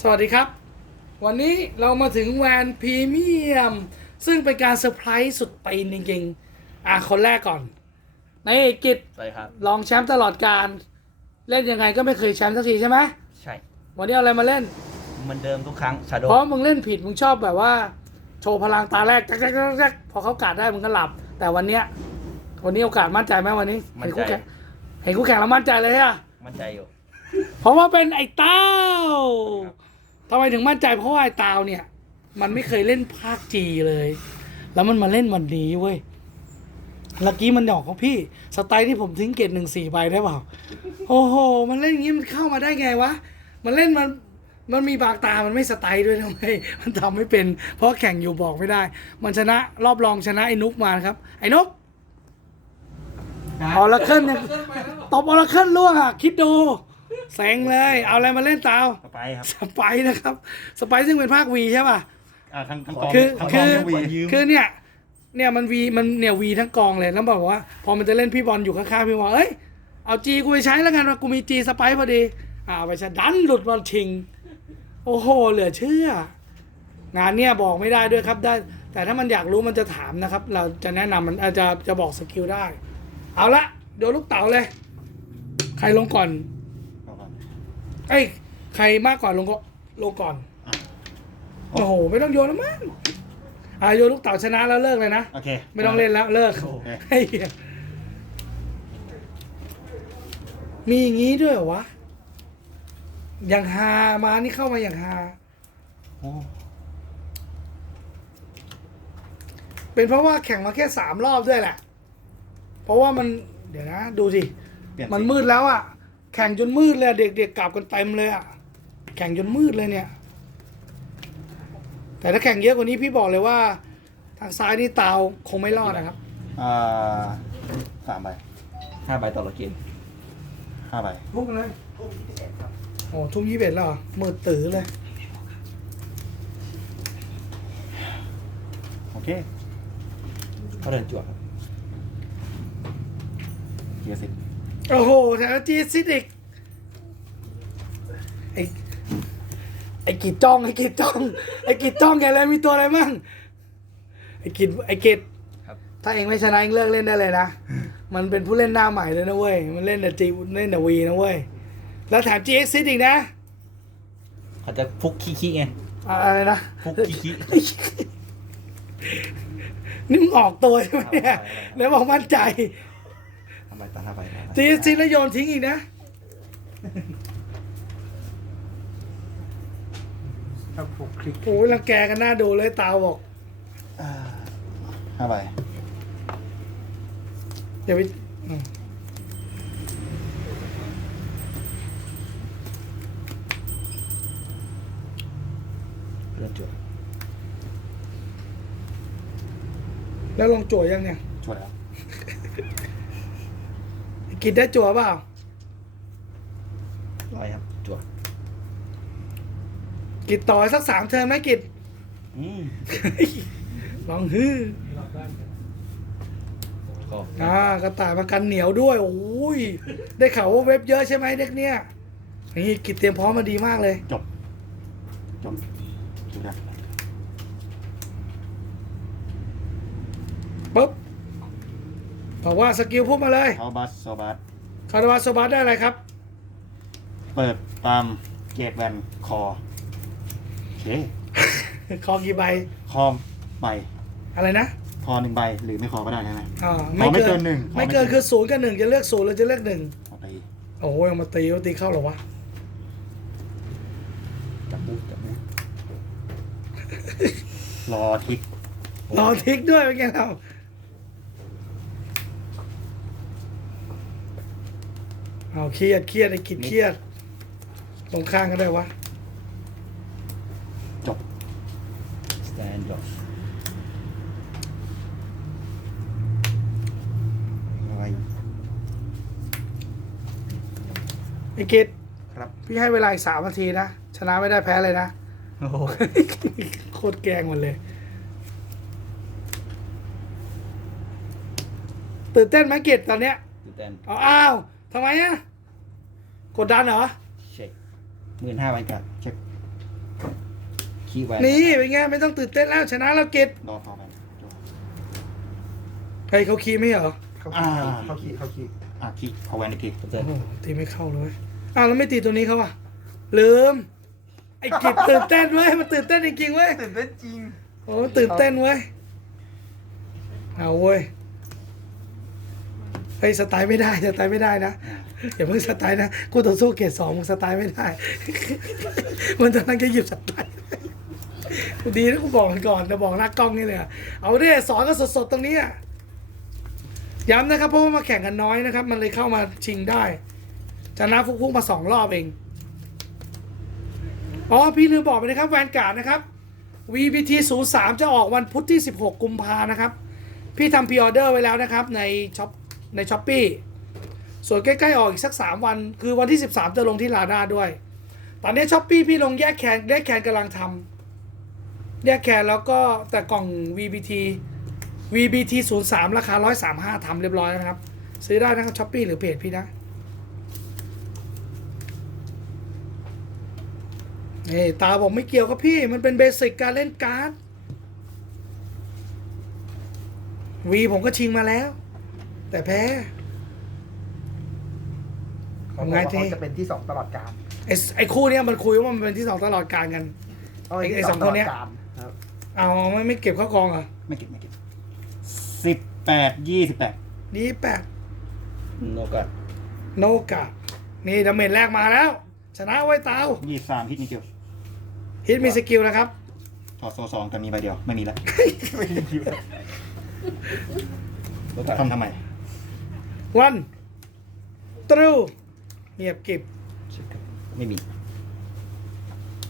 สวัสดีครับ วันนี้เรามาถึงแวนพรีเมียม ซึ่งเป็นการเซอร์ไพรส์สุดปีนจริงๆ อะ คนแรกก่อน ในกิจสวัสดีครับ รองแชมป์ตลอดการ เล่นยังไงก็ไม่เคยแชมป์สักทีใช่ไหมใช่ วันนี้เอาอะไรมาเล่น เหมือนเดิมทุกครั้งชาโดเพราะมึงเล่นผิด มึงชอบแบบว่า โชว์พลังตาแรกจักจักจักจักพอเขากาดได้มึงก็หลับ แต่วันเนี้ยวันนี้โอกาสมั่นใจไหมวันนี้มั่นเห็นใจคู่แข่งเห็นคู่แข่งแล้วมั่นใจเลยอะมั่นใจอยู่ เพราะว่าเป็นไอ้เต้า ครับ ทำไมถึงมั่นใจเพราะว่าไอ้เต้าเนี่ย มันไม่เคยเล่นภาคจีเลย แล้วมันมาเล่นวันนี้เว้ยลักกี้มันหยอกของพี่สไตล์ที่ผมทิ้งเกตหนึ่งสี่ใบได้เปล่าโอ้โห มันเล่นอย่างนี้มันเข้ามาได้ไงวะ มันเล่นมันมันมีบางตา มันไม่สไตล์ด้วยนะเว้ยมันทำไม่เป็น เพราะแข่งอยู่บอกไม่ได้ มันชนะรอบรองชนะไอ้นุกมานะครับ ไอ้นุกออร์เคิลเนี่ยตบออร์เคิลล่วงอะ คิดดู แสงเลย เอาอะไรมาเล่นเตาต่อไปครับสไปร์นะครับ สไปร์ซึ่งเป็นภาควีใช่ป่ะ อ่าทั้งทั้งกองคือทั้งกคืองอทั้งวีคือเนี่ย เนี่ยมันวีมันเนี่ยวีทั้งกองเลยแล้วบอกว่า พอมันจะเล่นพี่บอลอยู่ข้างๆพี่บอลเอ้ยเอาจีกูไปใช้แล้วกันว่ากูมีจีสไปร์พอดี อ่าเอาไปใช้ดันหลุดบอลชิง โอ้โหเหลือเชื่องานเนี่ยบอกไม่ได้ด้วยครับได้ แต่ถ้ามันอยากรู้มันจะถามนะครับ เราจะแนะนำมันอาจจะจะบอกสกิลได้ เอาละโดนลูกเต๋าเลย ใครลงก่อนเอาก่อน เอ้ยใครมากกว่าลงก็ลงก่อน อะ โอ้โห ไม่ต้องโยนแล้วมั้งอ่าโยนลูกเต๋าชนะแล้วเลิกเลยนะ โอเคไม่ต้องเล่นแล้วเลิกโอเค ไอ้เหี้ยมีอย่างนี้ด้วยเหรอวะ อย่างฮามานี่เข้ามาอย่างฮา โอ้เป็นเพราะว่าแข่งมาแค่สามรอบด้วยแหละ เพราะว่ามันเดี๋ยวนะ ดูสิ เปลี่ยนมันมืดแล้วอะ แข่งจนมืดเลยอะเด็กๆกลับกันเต็มเลยอะแข่งจนมืดเลยเนี่ย แต่ถ้าแข่งเยอะกว่านี้พี่บอกเลยว่า ทางซ้ายนี่เตาคงไม่รอดนะครับอ่าสามใบห้าใบต่อละเกมห้าใบพุ่งเลยโอ้ทุ่มยี่สิบเอ็ดแล้วเหรอมืดตื้อเลย โอเคเขาเดินจวดครับเกียร์สิบ โอ้โหแถวจีซิดอีกไอ้ไอ้กิดจ้องไอ้กิดจ้องไอ้กิดจ้องแกอะไรมีตัวอะไรมั่งไอ้กิดไอ้กิดครับถ้าเองไม่ชนะเองเลิกเล่นได้เลยนะมันเป็นผู้เล่นหน้าใหม่เลยนะเว้ยมันเล่นแต่จีเล่นแต่วีนะเว้ยแล้วแถม GX ซิดอีกนะเขาจะฟุกขี้ๆไงอะอะไรนะฟุกขี้นี่มึงออกตัวใช่ไหมเนี่ยแล้วบอกมั่นใจ ๆห้าใบต่อห้าใบห้าใบ GX ซิดแล้วโยนทิ้งอีกนะโอ้ยรังแกกันหน้าดูเลยตาบอก อ่าห้าใบอย่าไปอืมเดินจวดแล้วลองจั่วยังเนี่ยช่วยแล้ว กินได้จั่วเปล่าร้อยครับจวดกินต่อสักสามเทิร์นไหมกินอืมลองฮื้อก็อ่ากระต่ายมากันเหนียวด้วย โอ้ย ได้ข่าวว่าเว็บเยอะใช่ไหมเด็กเนี่ยนี่กิจเตรียมพร้อมมาดีมากเลย จบ จบจบแล้ว ปุ๊บ บอกว่าสกิลพูดมาเลยเขาบัสโซบัสคาร์ดวาโซบัสได้อะไรครับ เปิดตามเกตแวนคอโอเคคอกี่ใบคอใบอะไรนะคอหนึ่งใบหรือไม่คอก็ได้ใช่ไหมอ่าขอไม่เกินหนึ่งขอไม่ไม่เกินเกินคือศูนย์กับหนึ่งจะเลือกศูนย์หรือจะเลือกหนึ่งเอาไปโอ้ยเอามาตีเอาตีเข้าเหรอวะจับบูทจับบูทรอทิกรอทิกด้วยเป็นไงเรา เอาเครียดเครียดไอ้กิดเครียด ตรงข้างก็ได้วะ จบสแตนดอร์อะไรไอ้กิดครับพี่ให้เวลาอีกสามนาทีนะ ชนะไม่ได้แพ้เลยนะ โอ้โหโคตรแกล้งมันเลย ตื่นเต้นไหมกิดตอนเนี้ยตื่นเต้นเอาอ้าว ทำไมอะกดดันเหรอ เช็คหมื่นห้าใบกัดเช็คคีย์แวนนี่เป็นไงไม่ต้องตื่นเต้นแล้วชนะแล้วกิจรอพอไปจั่วเฮ้ยเขาคีย์ไม่เหรอเขาอ่าขี่เขาขี่เขาขี่อะคีพอแวนอีกทีเตือนโอ้โหตีไม่เข้าเลยอ้าวแล้วไม่ตีตัวนี้เขาอะลืมไอ้กิจตื่นเต้นเว้ยมันตื่นเต้นจริงๆเว้ยตื่นเต้นจริงโอ้ตื่นเต้นเว้ยเอาเว้ย เฮ้ยสไตล์ไม่ได้สไตล์ไม่ได้นะอย่าเพิ่งสไตล์นะกูต่อสู้เกรดสองมึงสไตล์ไม่ได้ มันจะนั่งจะหยิบสไตล์กูดีนะกูบอกก่อนจะบอกน้ากล้องนี่เลยอะเอาดิสอนก็สดๆตรงนี้ย้ำนะครับเพราะว่ามาแข่งกันน้อยนะครับ มันเลยเข้ามาชิงได้ชนะฟุกๆมาสองรอบเองอ๋อพี่ลืมบอกไปนะครับแวนการ์ดนะครับ VBT 03จะออกวันพุธที่ 16 กุมภานะครับ พี่ทำพ r ออเดอร์ไว้แล้วนะครับในช็อป ในช้อปปีส่วนใกล้ๆออกอีกสัก 3 วัน คือวันที่ 13 จะลงที่ลาด้าด้วย ตอนนี้ช้อปปีพี่ลงแยกแคนแยกแคนกำลังทำแยกแคนแล้วก็แต่กล่อง VBT VBT 03ราคา 135ทำเรียบร้อยแล้วนะครับ ซื้อได้นะครับช้อปปีหรือเพจพี่นะนี่ตาบอกไม่เกี่ยวกับพี่มันเป็นเบสิกการเล่นการ์ดวีผมก็ชิงมาแล้ว แต่แพ้ เขาบอกว่าเขาจะเป็นที่สองตลอดการไอ้ไอ้คู่เนี้ยมันคุยว่ามันเป็นที่สองตลอดการกันเาไอ้ที่ไอ้สองคนเนี้ย ตลดกาลครับเอาไม่ไม่เก็บเข้ากองเหรอะไม่เก็บไม่เก็บสิบแปดยี่สิบแปดนี่แปดโนกัดโนกะนี่ดาเมจแรกมาแล้ว ชนะไว้เตายี่สามฮิตนิเกียวฮิตมีสกิลนะครับ ถอดโซสองแต่มีใบเดียวไม่มีแล้ว โนกัดทำทำไม วันตรูเงียบกิบไม่มี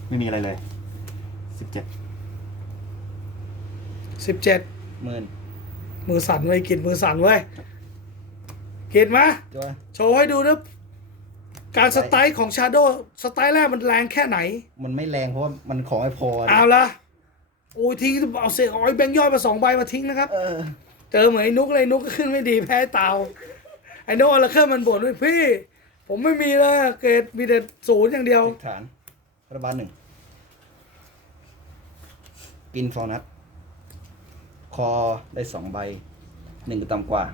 ไม่มีอะไรเลยสิบเจ็ดสิบเจ็ดหมื่นมือสั่นไว้ยกินมือสั่นไว้ยกินมา จ้วโชว์ให้ดูนะการสไตล์ของชาโดสไตล์แรกมันแรงแค่ไหน มันไม่แรงเพราะว่ามันของไอพอเอาละโอ้ยทิ้งเอาเศษเอาไอ้แบงค์ย่อยมาสองใบมาทิ้งนะครับ เออ เจอเหมือนไอ้นุกเลยนุกก็ขึ้นไม่ดีแพ้เตา ไอ้โน่ละเครื่องมันบ่นด้วยพี่ ผมไม่มีเลยเกรดมีแต่ศูนย์อย่างเดียวติดฐานรัฐบาลหนึ่ง กินฟอร์นัทคอได้สองใบ หนึ่งก็ต่ำกว่า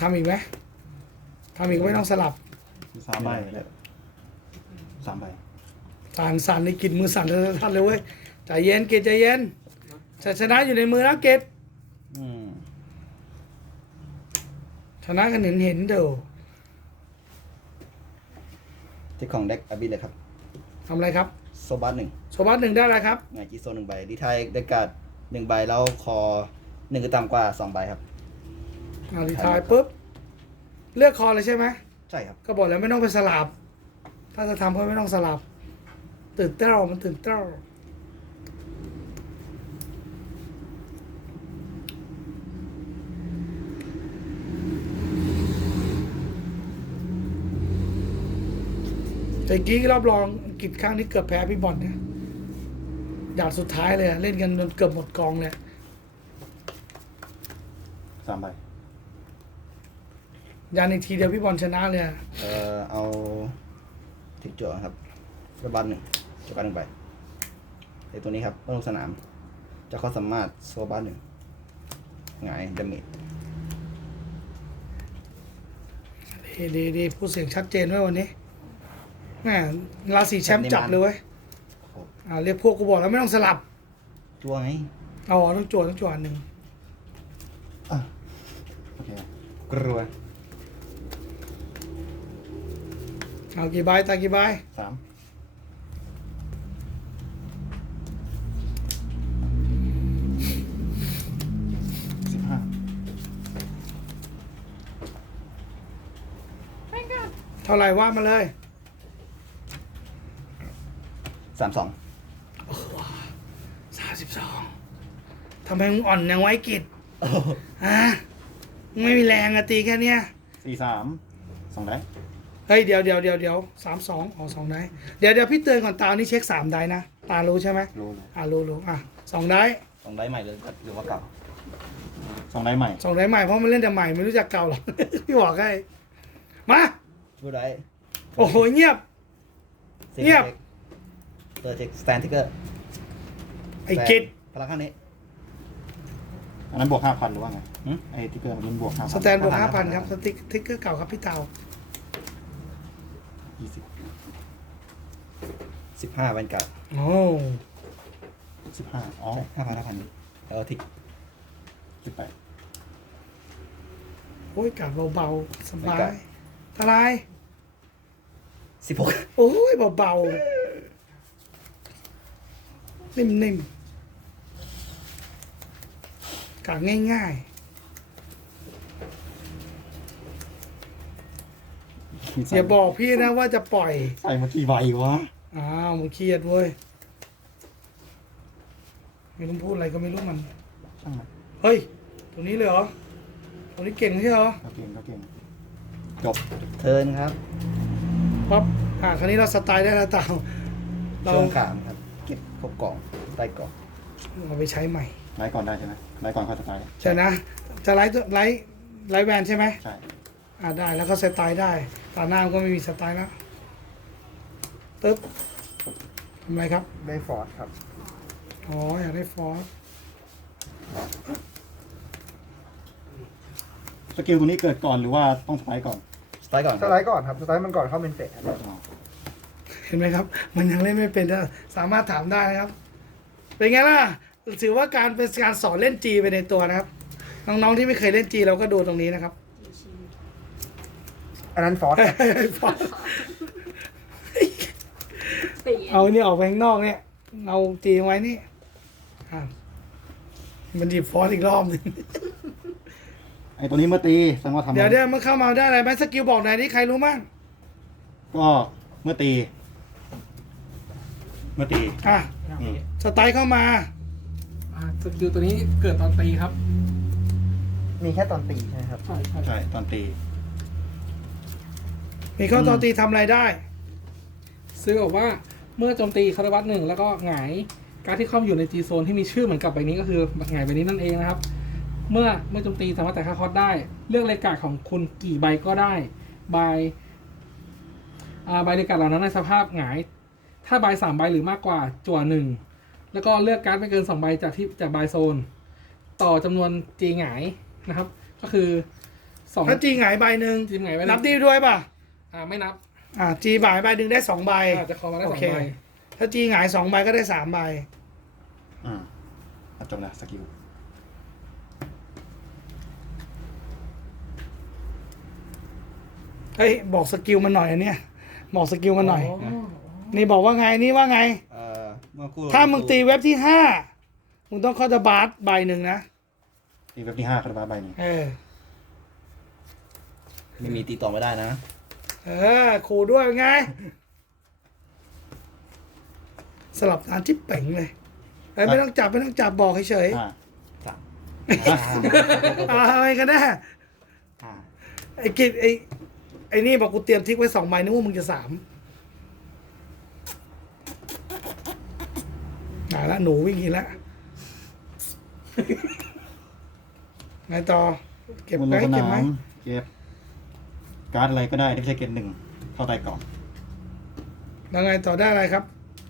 ทำอีกไหมทำอีกไม่ต้องสลับ สามใบสามใบ สั่นสั่นในกินมือสั่นเลยท่านเลยเว้ยใจเย็นเกรดใจเย็นชัยชนะอยู่ในมือแล้วเกรดอืมชนะกันเห็นเห็นเด้อที่ของเด็กอบิเลยครับทำอะไรครับโซบัสหนึ่งโซบัสหนึ่งได้อะไรครับไงจีโซหนึ่งใบดีไทยเดการ์ดหนึ่งใบแล้วคอหนึ่งก็ต่ำกว่าสองใบครับอารีทายปุ๊บ เลือกคอเลยใช่ไหมใช่ครับ ก็บอกแล้วไม่ต้องไปสลับ ถ้าจะทำก็ไม่ต้องสลับ ตื่นเต้ามันตื่นเต้าแต่กี้รอบรองอังกฤษครั้งนี้เกือบแพ้พี่บอลเนี่ยหยาดสุดท้ายเลยอะเล่นกันจนเกือบหมดกองเลยสามใบยานอีกทีเดียวพี่บอลชนะเลยอะเอ่อเอาทิกจั่วครับรัฐบาลหนึ่ง จักรหนึ่งใบไอตัวนี้ครับเมื่อลงสนาม จะเข้าสามารถโซบัสหนึ่งหงายดาเมจดีดีดีพูดเสียงชัดเจนไว้วันนี้แหมราศีแชมป์จับเลยเว้ยอ่าเรียกพวกกูบอกแล้วไม่ต้องสลับจั่วไงเอาอ๋อต้องจวดต้องจวดอันหนึ่งอะโอเคกรัวเอากี่ใบตากี่ใบสาม เท่าไหร่ว่ามาเลยสามสองสามสิบสองทำไมมึงอ่อนยังไว้กิจฮะมึงไม่มีแรงอะตีแค่เนี้ยสี่สามสองได้เฮ้ยเดี๋ยวเดี๋ยวเดี๋ยวเดี๋ยวสามสองอ๋อสองได้เดี๋ยวเดี๋ยวพี่เตือนก่อนตานี่เช็คสามได้นะ ตารู้ใช่ไหมรู้เลยอ่ารู้รู้อะสองได้สองได้ใหม่เลยหรือว่าเก่าสองได้ใหม่ส่งได้ใหม่เพราะมันเล่นแต่ใหม่ไม่รู้จักเก่าหรอกพี่บอกให้มา บูไดโอ้โหเงียบ เงียบ เปิดเช็คสแตนทิกเกอร์ไอ้กิดพลังข้างนี้อันนั้นบวกห้าพันหรือว่าไงหืมไอ้ที่เกิดมันบวกห้าสพันแตนบวกห้าห้าพัพันนครับสติ๊กติ๊กเกอร์เก่าครับพี่เตายี่สิบสิบห้าแวนการ์ดโอ้สิบห้าอ๋อห้าพันห้าพันแล้วก็ทิกสิบแปดโอ้ยกาดเบาๆสบายทลาย สิบหกโอ้ยเบาๆ นิ่มๆกาดง่ายมีๆใส่อย่าบอกพี่นะว่าจะปล่อย ใส่มากี่ใบวะ อ้าวมึงเครียดเว้ยไม่ต้องพูดอะไรก็ไม่รู้มัน ช่างมันเฮ้ย ตรงนี้เลยเหรอ ตรงนี้เก่งไม่ใช่เหรอก็เก่งก็เก่งจบ เทิร์นครับ ปั๊บอ่าคราวนี้เราสไตล์ได้แล้วเต่าเราช่วงขามครับเก็บครบกล่องใต้กล่องเอาไปใช้ใหม่ไลฟ์ก่อนได้ใช่ไหมไลฟ์ก่อนเข้าสไตล์ใช่นะ จะไลฟ์ตัวไลฟ์ไลฟ์แวนใช่ไหมใช่อ่าได้แล้วก็สไตล์ได้ตาหน้ามันก็ไม่มีสไตล์แล้วตึ๊บทำไรครับ ได้ฟอร์ดครับ อ๋ออยากได้ฟอสสกิลตัวนี้เกิดก่อนหรือว่าต้องสไลด์ก่อนส ไตล์ก่อนสไลด์ก่อนครับสไลด์มันก่อนเข้าเป็นเฟสครับอ๋อเห็นไหมครับ มันยังเล่นไม่เป็นนะสามารถถามได้นะครับ เป็นไงล่ะถือว่าการเป็นการสอนเล่นจีไปในตัวนะครับ น้องๆที่ไม่เคยเล่นจีเราก็ดูตรงนี้นะครับ อันนั้นฟอร์ดครับเอาอันนี่ออกไปข้างนอกเนี่ยเอาจีไว้นี่อะมันหยิบฟอสอีกรอบหนึงไอ้ตัวนี้เมื่อตีแสดงว่าทำเดี๋ยวเดี๋ยวมันเข้ามาได้อะไรไหมสกิลบอกหน่อยนี่ใครรู้มั่งก็เมื่อตี เมื่อตีอะอืมสไตล์เข้ามา อ่าสกิลตัวนี้เกิดตอนตีครับ มีแค่ตอนตีใช่ไหมครับ ใช่ใช่ใช่ตอนตี มีข้อต่อตีทำอะไรได้ซื้อบอกว่าเมื่อโจมตีคาร์วัตหนึ่งแล้วก็หงายการดที่เข้ามาอยู่ในจีโซนที่มีชื่อเหมือนกับใบนี้ก็คือหงายใบนี้นั่นเองนะครับ เมื่อเมื่อโจมตีสามารถแต่ค่าคอร์สได้ เลือกเลขการ์ดของคุณกี่ใบก็ได้ใบอ่าใบเลขการ์ดเหล่านั้นในสภาพหงาย ถ้าใบสามใบหรือมากกว่าจั่วหนึ่งแล้วก็เลือกการ์ดไม่เกินสองใบจากที่จากใบโซน ต่อจำนวนจีหงายนะครับ ก็คือสองถ้าจีหงายใบหนึ่งจีหงายใบนับดีด้วยป่ะอ่าไม่นับ อ่าจีบ่ายใบหนึ่งได้สองใบอาจจะคอมาได้สโอองเคใบถ้าจีหงายสองใบก็ได้สามใบอ่าอะจบแล้วสกิล เฮ้ยบอกสกิลมันหน่อยอันเนี้ยบอกสกิลมันหน่อยอ๋อนี่บอกว่าไงนี่ว่าไง เอ่อเมื่อครู่ถ้ามึงตีเว็บที่ห้ามึงต้องเข้าตะบาร์ใบหนึ่งนะตีเว็บที่ห้าคาร์บาใบนี้เออ ไม่มีตีต่อไม่ได้นะเออขู่ด้วยเป็นไง สลับตานจิ๊บเป่งเลยเอ้ยไม่ต้องจับไม่ต้องจับบอกเฉยอ่าสามๆอ่าอะไรกันแน่อ่า ไอ้กิจไอ้ ไอ้นี่บอกกูเตรียมทิกไว้สองใบนึกว่ามึงจะสามมาละหนูวิ่งอีกแล้วไงต่อ เก็บบนไหลมงสเก็นาบไหมมเก็บ การ์ดอะไรก็ได้ที่ไม่ใช่เกณฑ์หนึ่งเข้าใต้กล่องแล้วไงต่อได้อะไรครับ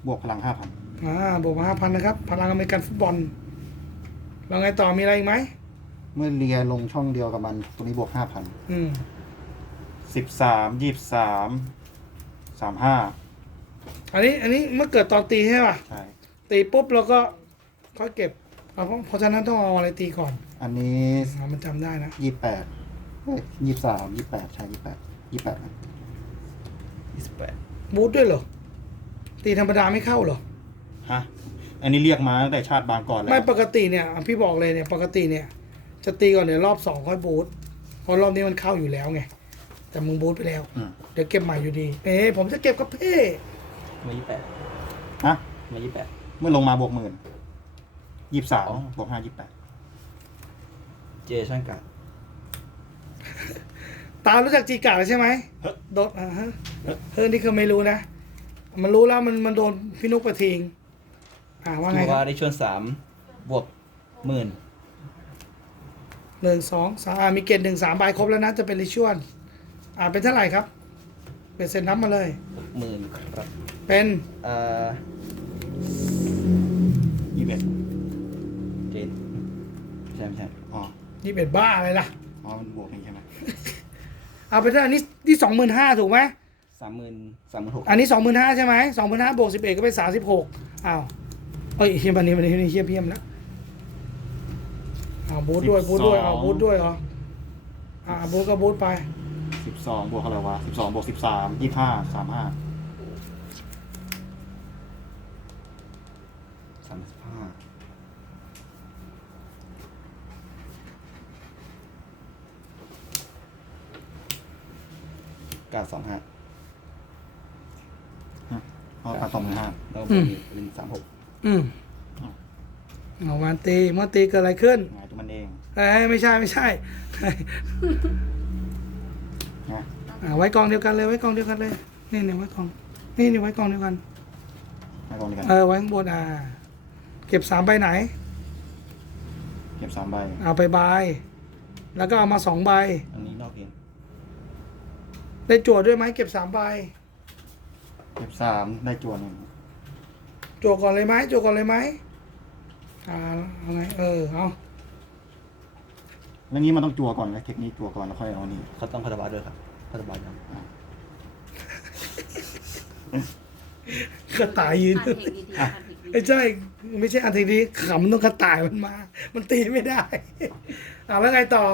บวกพลังห้าพันอ่าบวกมาห้าพันนะครับ พลังอเมริกันฟุตบอลแล้วไงต่อมีอะไรอีกไหม เมื่อเลียลงช่องเดียวกับมัน ตัวนี้บวกห้าพันอืม สิบสามยี่สามสามห้าอันนี้อันนี้เมื่อเกิดตอนตีใช่ป่ะ ใช่ ตีปุ๊บเราก็ค่อยเก็บเอาเพราะเพราะฉะนั้นต้องเอาอะไรตีก่อนอันนี้อ่ามันจำได้นะยี่แปดยี่สามยี่แปดใช่ยี่แปดยี่แปดยี่สิบแปดบูทด้วยเหรอ ตีธรรมดาไม่เข้าเหรอ ฮะ อันนี้เรียกมาตั้งแต่ชาติบางก่อนแล้ว ไม่ปกติเนี่ยอะพี่บอกเลยเนี่ยปกติเนี่ย จะตีก่อนเดี๋ยวรอบสองค่อยบูทเพราะรอบนี้มันเข้าอยู่แล้วไง แต่มึงบูทไปแล้ว อืมเดี๋ยวเก็บใหม่อยู่ดี เอ๊ะผมจะเก็บกับเพ่มายี่แปดฮะ มายี่แปด เมื่อลงมาบวกหมื่นยี่สามอ๋อ บวกห้ายี่แปดเจชั่นการ์ดตารู้จักจีกาใช่ไหมโดนอ่าฮะเฮ้ยนี่คือไม่รู้นะ มันรู้แล้วมันมันโดนพี่นุกประทิง อ่าว่าไงคือครัว่าบได้ชวนสามบวกหมื่นหนึ่งสองสามอ่ามีเกณฑ์หนึ่งสามใบครบแล้วนะจะเป็นริชวล อ่าเป็นเท่าไหร่ครับ เป็นเซ็นนับมาเลย หมื่นครับ เป็นเอ่อยี่สิบเอ็ดเจนใช่ไม่ใช่อ๋อยี่สิบเอ็ดบ้าอะไรล่ะอ๋อมันบวกนี่ใช่ไหมเอาไปเท่าไหร่นี่นี่สองหมื่นห้าถูกไหมสามหมื่นสามหมื่นหกอันนี้สองหมื่นห้าใช่ไหมสองหมื่นห้าบวกสิบเอ็ดก็เป็นสามสิบหกอ้าวเอ้ยเฮียมันนี้มันนี้เฮียเพียมแล้วอ้าวบูทด้วยบูทด้วยอ้าวบูทด้วยเหรออ่าบูทก็บูทไป สิบสองบวกเท่าไหร่วะสิบสองบวกสิบสามยี่สิบห้าสามห้าสามสิบห้าเก้าสองห้าเอาขาดสองหมื่นห้าแล้วอืมหนึ่งสามหกอืมเอาวันตีเมื่อตีเกิดอะไรขึ้นไงตัวมันเองเอ้ยไม่ใช่ไม่ใช่นะ อ่าไว้กองเดียวกันเลยไว้กองเดียวกันเลยนี่เนี่ยไว้กอง นี่นี่ไว้กองเดียวกันให้กองเดียวกันเออไว้ข้างบนอ่า เก็บสามใบไหน เก็บสามใบ เอาไปใบแล้วก็เอามาสองใบ อันนี้นอกเองได้จวดด้วยไหมเก็บสามใบ เก็บสามได้จวนหนึ่งจวดก่อนเลยไหมจวดก่อนเลยไหมอ่าเอาไงเออเอาแล้วนี้มันต้องจัวก่อนแล้วเทคนิคจัวก่อนแล้วค่อยเอานี่เขาต้องคาราบาด้วยครับคา ราบาครับกระต่ายยืน อ่านเพลงดีๆอ่านเพลงดีๆไม่ใช่ ไม่ใช่อันทีนี้ขำต้องกระต่ายมันมา มันตีไม่ได้ อ่าแล้วไงต่อ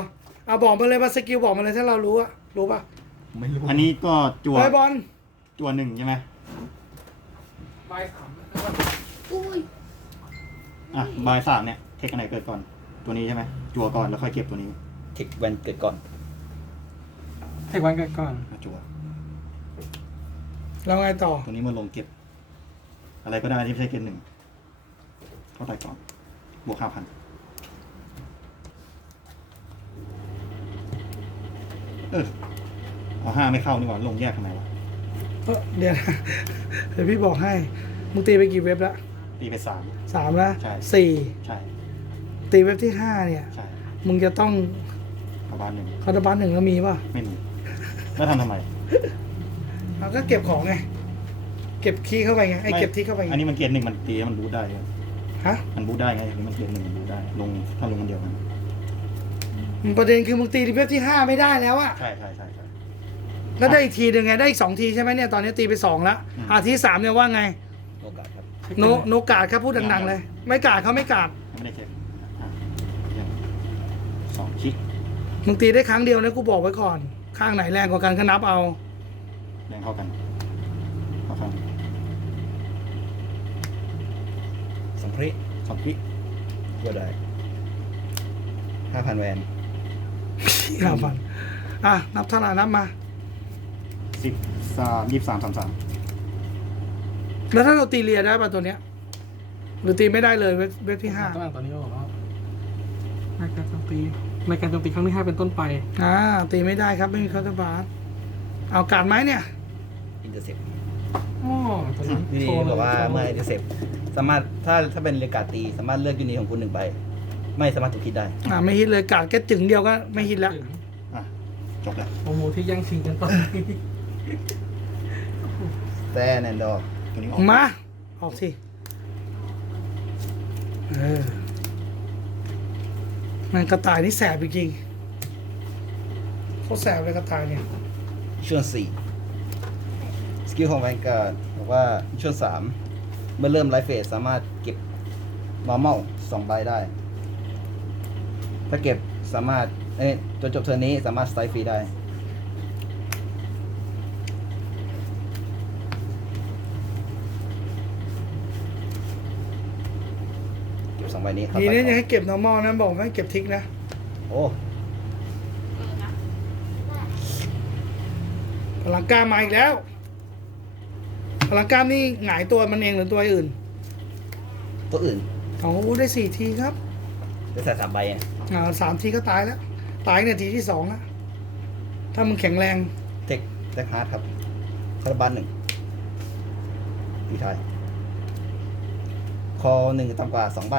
เอาบอกมาเลยว่าสกิลบอกมาเลยถ้าเรารู้อะรู้ป่ะไม่รู้อันนี้ก็จัวไอ้บอลจัวหนึ่งใช่ไหมใบสามอุ้ยอะใบสามเนี่ยเทคอันไหนเกิดก่อนตัวนี้ใช่ไหมจัวก่อนแล้วค่อยเก็บตัวนี้ เทคแวนเกิดก่อน ให้วันกันก่อน มาจัวแล้วไงต่อ ตัวนี้มาลงเก็บ อะไรก็ได้ที่ไม่ใช่เก็บหนึ่งเข้าไปก่อน บวกห้าพันเออเอาห้าไม่เข้านี่หว่าลงแยกทำไมวะเออเดี๋ยวนะ เดี๋ยวพี่บอกให้ มึงตีไปกี่เว็บละตีไปสาม สามละใช่ สี่ใช่ ตีเว็บที่ห้าเนี่ย ใช่มึงจะต้องกลับบ้านหนึ่งคาร์บันหนึ่งแล้วมีป่ะ ไม่มี แล้วทำทำไมเราก็เก็บของไง เก็บคีย์เข้าไปไง ไอ้ไม่เก็บที่เข้าไปไง อันนี้มันเกียร์หนึ่งมันตีมันบูทได้ไงฮะ มันบูทได้ไงอันนี้มันเกียร์หนึ่งมันบูทได้ ลงถ้าลงมันเดียวกัน ประเด็นคือมึงตีเว็บที่ห้าไม่ได้แล้วอะใช่ใช่ใช่ใช่ แล้วได้อีกทีหนึ่งไง ได้อีกสองทีใช่ไหมเนี่ย ตอนนี้ตีไปสองแล้วอืม อาทีสามเนี่ยว่าไง โอกาสครับโน โนกาดครับพูดดังๆเลย ไม่กาดเขาไม่กาด ไม่ได้เช็คอะยังสองชิกมึงตีได้ครั้งเดียวนะกูบอกไว้ก่อน ข้างไหนแรงกว่ากันก็นับเอา แรงเท่ากันเท่ากันสองคริสองชิกก็ได้ห้าพันแวนห้าพันอะ นับเท่าไหร่นับมาสิบสามยี่สิบสามสามสามแล้วถ้าเราตีเรียได้ป่ะตัวเนี้ย หรือตีไม่ได้เลยเว็บเว็บที่ห้าต้องอ่านตอนนี้ก็บอกว่ารายการโจมตี รายการโจมตีครั้งที่ห้าเป็นต้นไป อ่าตีไม่ได้ครับไม่มีคาร์บาสเอาการดไหมเนี่ยอินเตอร์เซ็ปอ๋อตัวนี้นี่โชว์เลยบอกว่าเมื่ออินเตอร์เซ็ปสามารถถ้าถ้าเป็นเรกาตี สามารถเลือกยูนิตของคุณหนึ่งใบ ไม่สามารถถูกคิดได้อ่าไม่ฮิตเลยการดแค่จึงเดียวก็ไม่ฮิตแล้ว อะจบแล้วโมโมที่แย่งชิงกันตอนนี้แต่แนนดอร์ตัวนี้ออออกกมา ออกสิเออ มันกระต่ายนี่แสบจริงๆโคตรแสบเลยกระต่ายเนี่ยช่วงสี่สกิลของแวนการ์ดบอกว่าช่วงสามเมื่อเริ่มไลฟ์เฟสสามารถเก็บมาเมาสองใบได้ ถ้าเก็บสามารถเอ้ยจนจบเทอร์นนี้สามารถสไตล์ฟรีได้ เก็บส องใบนี้ครับทีนี้ยังให้เก็บ normal นะบอกไม่ให้เก็บทิกนะโอ้เออนะพลังกล้ามมาอีกแล้วพลังกล้ามนี่หงายตัวมันเองหรือตัวอื่นตัวอื่นโอ้ได้สี่ทีครับจะใส่สามใบไงอ่าสามทีก็ตายแล้ว ตายในทีที่สองแล้วถ้ามึงแข็งแรงเทคแจ็คฮาร์ดครับคาราบันหนึ่งตีไทายคอหนึ่งต่ำกว่าสองใบ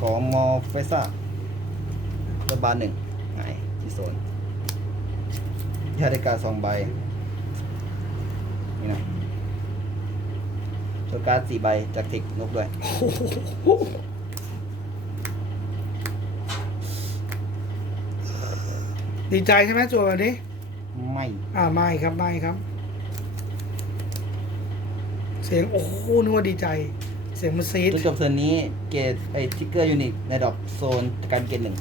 ของมอเฟซ่าตัวบานหนึ่งหงายที่โซนยาเดกาสองใบ นี่นะโชว์การ์ดสี่ใบจากเทคนกด้วย ดีใจใช่ไหมจัวแบบนี้ ไม่อ่าไม่ครับไม่ครับ เสียงโอ้โหนึกว่าดีใจเสียงมันซีดจนจบเทิร์นนี้เกตไอทิกเกอร์ยูนิตในดอกโซนจากการเกตหนึ่ง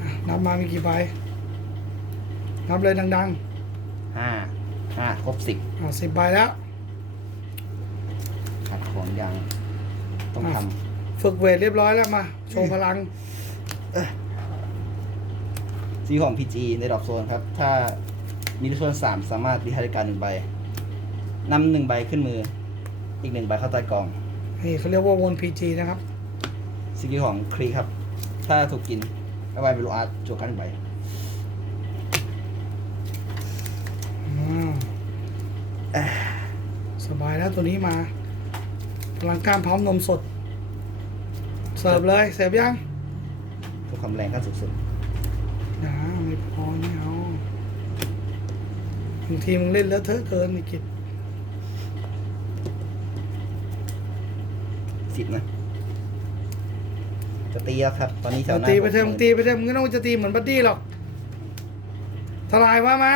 อะนับมามีกี่ใบนับเลยดังห้าห้าครบสิบๆอ่าสิบใบแล้วขาดของยังต้องทอะ ฝึกเวทเรียบร้อยแล้วมา โชว์พลังำซีของ PG ในดอกโซนครับ ถ้า มีลูกโซนสามสามารถรีไทายการหนึ่งใบนำหนึ่งใบขึ้นมือ อีกหนึ่งใบเข้าใต้กอง นี่เขาเรียกว่าวนพีจีนะครับสกิลของครีครับ ถ้าถูกกินเอาไว้เป็นลูกอาร์ตโจกันหนึ่งใบอ่าสบายแล้วตัวนี้มาพลังกล้ามพร้อมนมสด เสิร์ฟเลย เสิร์ฟยังเพื่อความแรงขั้นสุดอย่าไม่พอไม่เอา บางทีมึงเล่นแล้วเทอะเกินไอ้กิจๆสิบนะ จะตีแล้วครับ ตอนนี้แถวหน้าตีไปเถอะผมมึงตีไปเถอะมึงไม่ต้องจะตีเหมือนบัดดี้หรอกทลายว่ามา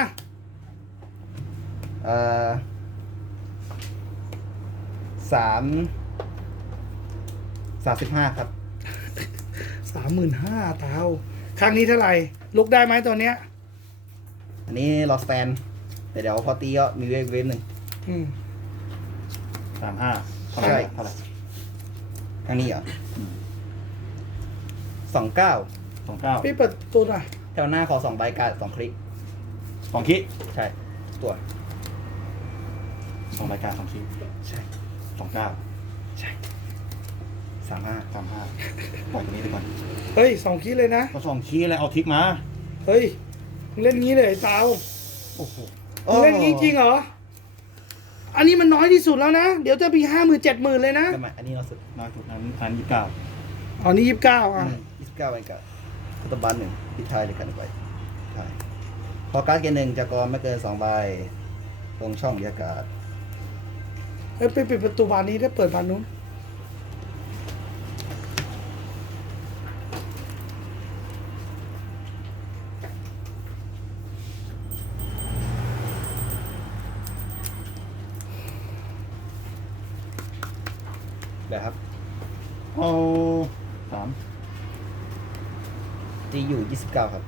เอ่อสามสามสิบห้าครับ สามหมื่นห้าเท้าครั้งนี้เท่าไหร่ลุกได้ไหมตัวเนี้ย อันนี้ลอสแตน แต่เดี๋ยวพอตีก็มีเวฟเวฟหนึ่ง อืมสามห้าเท่าไหใช่ ร่เท่าไหร่ทางนี้เหรอสองเก้าสองเก้าพี่เปิดตัวหน่อยแถวหน้าขอสองใบการ์ดสองคลิก สองคิใช่ ตัว สองรายการสองคิใช่ สองเก้าสามห้าสามห้าปล่อยตรงนี้ไปก่อนเฮ้ยสองคิดเลยนะ ก็สองคีอะไรเอาทิกมา เฮ้ยมึงเล่นงี้เลยไอ้เตาโอ้โห มึงเล่นงี้จริงเหรอ อันนี้มันน้อยที่สุดแล้วนะ เดี๋ยวจะมีห้าหมื่นเจ็ดหมื่นเลยนะทำไมอันนี้เราสุดน้อยสุดนั้นพันยี่สิบเก้าอ๋อนี่ยี่สิบเก้าอะยี่สิบเก้าใบการ์ดพัตบันหนึ่งปิดท้ายเลยกันหนึ่งใบใช่พอการ์ดเกณฑ์หนึ่งจะกรไม่เกินสองใบตรงช่องบรรยากาศเฮ้ยไปปิดประตูบานนี้ได้เปิดบานนู้น แบบครับ เอาสาม จีอยู่ยี่สิ บเก้าครับ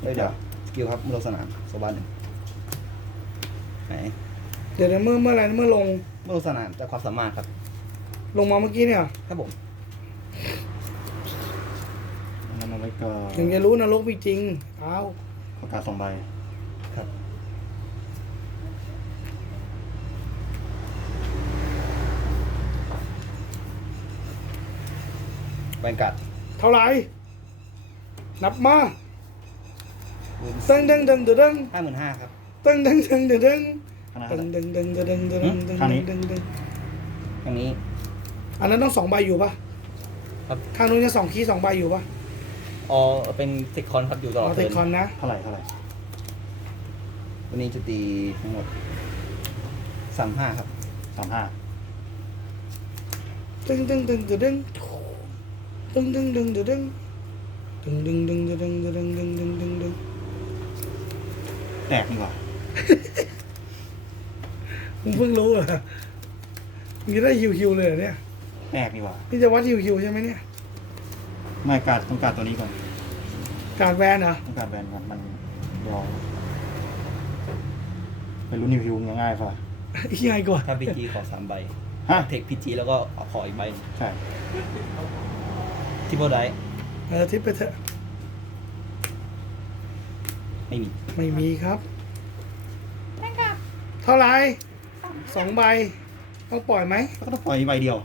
เฮ้ยเดี๋ยวสกิลครับเมื่อลงสนามโซบานหนึ่งไหนเดี๋ยวเดี๋ยวเมื่อเมื่อไหรเมื่อลงเมื่อลงสนามจากความสามารถครับลงมาเมื่อกี้เนี่ยครับผมอันนั้นเอาไว้ก่อนถึงจะรู้นรกมีจริงเอาประกาศสองใบครับแวนการ์ดเท่าไหร่ นับมาตึงตึงตึงตึงตึงห้าหมื่นห้าครับตึงตึงตึงตึงตึงขนาดตึงนั้นตึงตึงตึงตึงตึงตึงตึงข้างนี้ตึงตึงอันนี้ อันนั้นต้องสองใบอยู่ปะครับข้างนู้นจะสองคีย์สองใบอยู่ปะอ๋อเป็นเทคคอนครับอยู่ตลอ๋ออดเทเทิคร์นคอนนะเท่าไหร่เท่าไหร่วันนี้จะตีทั้งหมดสามห้าครับสามห้าตึงตึงตึงตึงตึงตึงตึงตึง ตึงตึงตึงตึงตึงตึงตึงตึงตึงตึงแตกดีกว่ามึงเพิ่งรู้เหรอมึงจะได้ฮิวฮิวเลยเหรอเนี่ยแตกดีกว่านี่จะวัดฮิวฮิวใช่ไหมเนี่ย ไม่การต้องการตัวนี้ก่อนการแวนเหรอต้องการแบนก่อนมันเดี๋ยวไปรู้นิวฮิวง่ายๆป่ะง่ายกว่าถ้าพีจีขอสามใบฮะเทคพีจีแล้วก็ขออีกใบหนึ่งใช่ทิปเปิลได เออทิปไปเถอะ ไม่มีไม่มีครับเท่าไหร่สองใบ ต้องปล่อยไหมก็ต้องปล่อยใบเดียว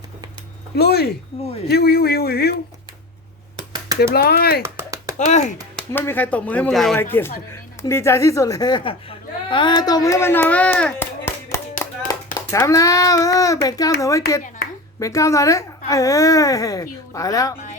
ลุย ลุยฮิวฮิวฮิวฮิวเรียบร้อยเฮ้ย ไม่มีใครตบมือให้มึงเลยไอ้เกียรติขอดูนิดหน่อยดีใจที่สุดเลยอะอ่าตบมือให้มันหน่อยเว้ยชมป์แล้วเออเบ่งกล้ามหน่อยไว้เจ็ดเดี๋ยวนะ เบ่งกล้ามหน่อยดิเอ้ยคิวไปแล้วไป